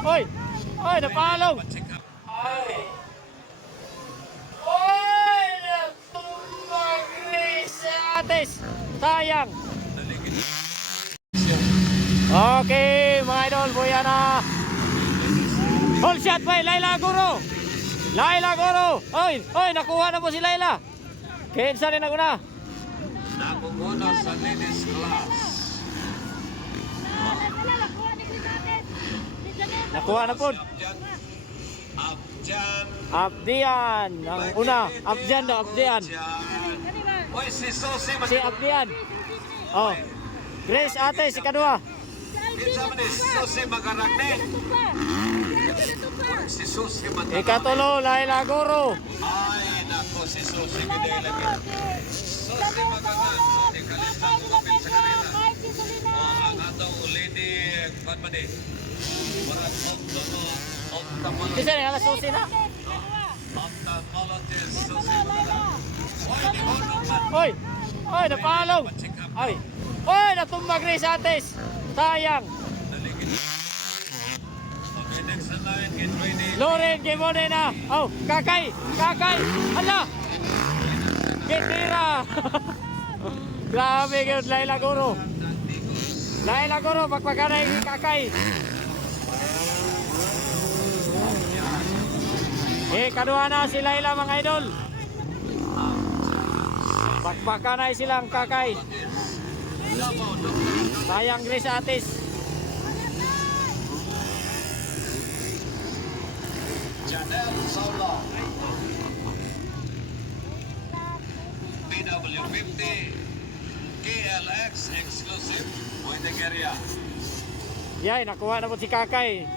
Oy! Oy, napalong! Ay! Oy! Natumagris sa atis! Sayang! Okay, mga idol, buya na! Hold shot by Laila Guro! Laila Guro! Oy! Oy! Nakuha na po si Laila! Kinsa rin ako na! Nakukuha sa ladies class. Nakuha na po! Abjan. Abdian! Ang una! Abdian daw! Abdian! Oy, si Susi. Si Abdian! Oh! Grace ate, si kadua! Kinsa man ni Susi Magaragne. Si Susi man. Ikatulo, Laila Guro! Ay, nako si Susi gede lagi. Susi Magaragne. Di kalimutan ko kapit sa kanila. Ang atong lady Fatmani. Warat ophthalmologist. Kasi na susi na! Ophthalmologist Susi Magaragne. Oy, di mo naman. Oy! Oy! Napalong! Ay! Oy! Natumbag rin sa atis! Sayang! Okay, next in line, get ready. Loren, gimone na! Oh! Kakay! Kakay! Hala! Kitira! Grabe yun, Laila Guro! Laila Guro, pagpagkanay ni Kakay! Kadua na si Laila, mga idol! Pagpagkanay silang Kakay! Sayang Grace Atis! Janelle Solo. PW50 KLX exclusive waiting area. Yay, nakuha na po si Kakay!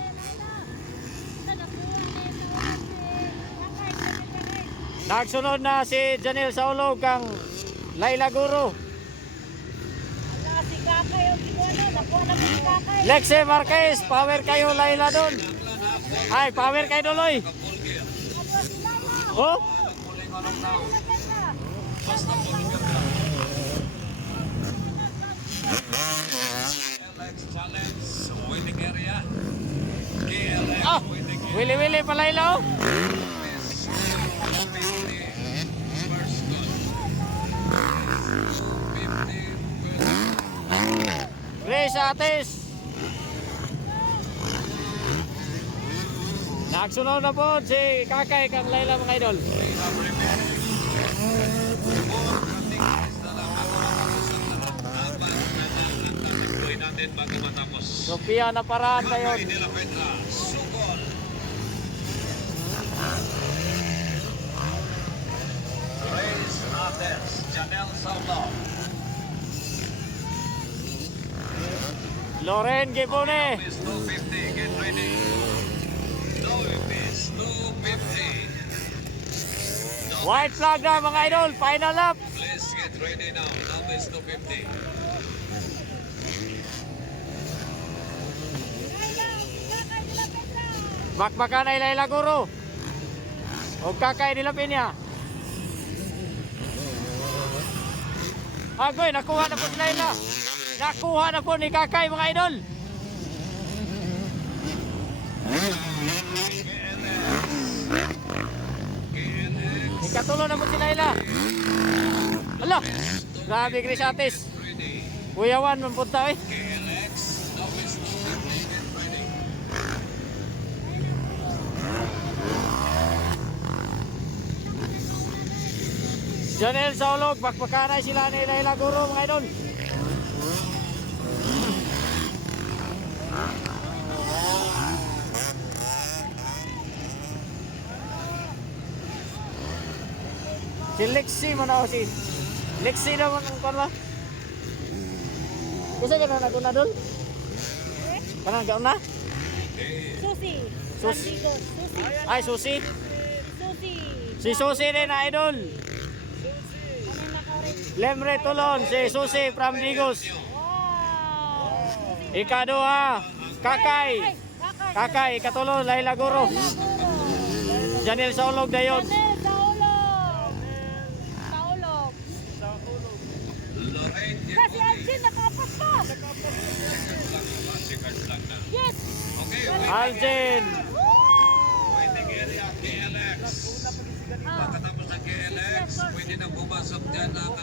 Nagsunod na si Janelle Saulog kang Laila Guro. Lexe Marquez, power kayo Laila doon. Ay, power kayo Doloy. Oh? KLX challenge waiting area. KLX Ah, waiting area. wili-wili pa Laila oh. Grace Atis. Nagsunod na po si Kakay kang Laila, mga idol. Sophia na paraan kayo. Janelle Saulo. Loren Gibone. Is 250, get ready. No, is 250. White flag na, mga idol. Final lap. Please get ready now. Now is 250. Bakbakan ay Laila Guro. O Kakay nilapin niya. Agoy, nakuha na po si Laila. Nakuha na po ni Kakay, mga idol. Ikatulo na po si Laila. Hala, grabe Grace Atis. Kuyawan, mampunta eh. Janelle Saulog, bakbakanay sila ni Laila Guro, mga idol. Si Lexi man ako si Lexi naman ang kala. Kasi ka na naguna doon? Kanang gaon na? Susi. Susi. Susi. Ay, Susi. Susi. Si Susi rin na idol. Lemre Tulon, si Susi from Digos. Wow. Ikaduha, Kakay. Kakay, ikatulo, Laila Guro. Janelle Saulog dayon. Kasi Alcin, nakapas ka. card lang na. Yes! Okay, Algin. waiting area, KLX. Pagkatapos ng KLX, pwede na pumasok dyan ang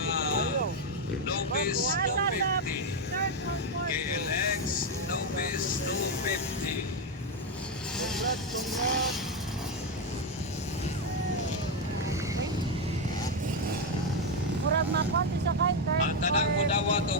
Nobis 250. KLX, Nobis 250. Murag makuha sa kay Ang tanang mudawat o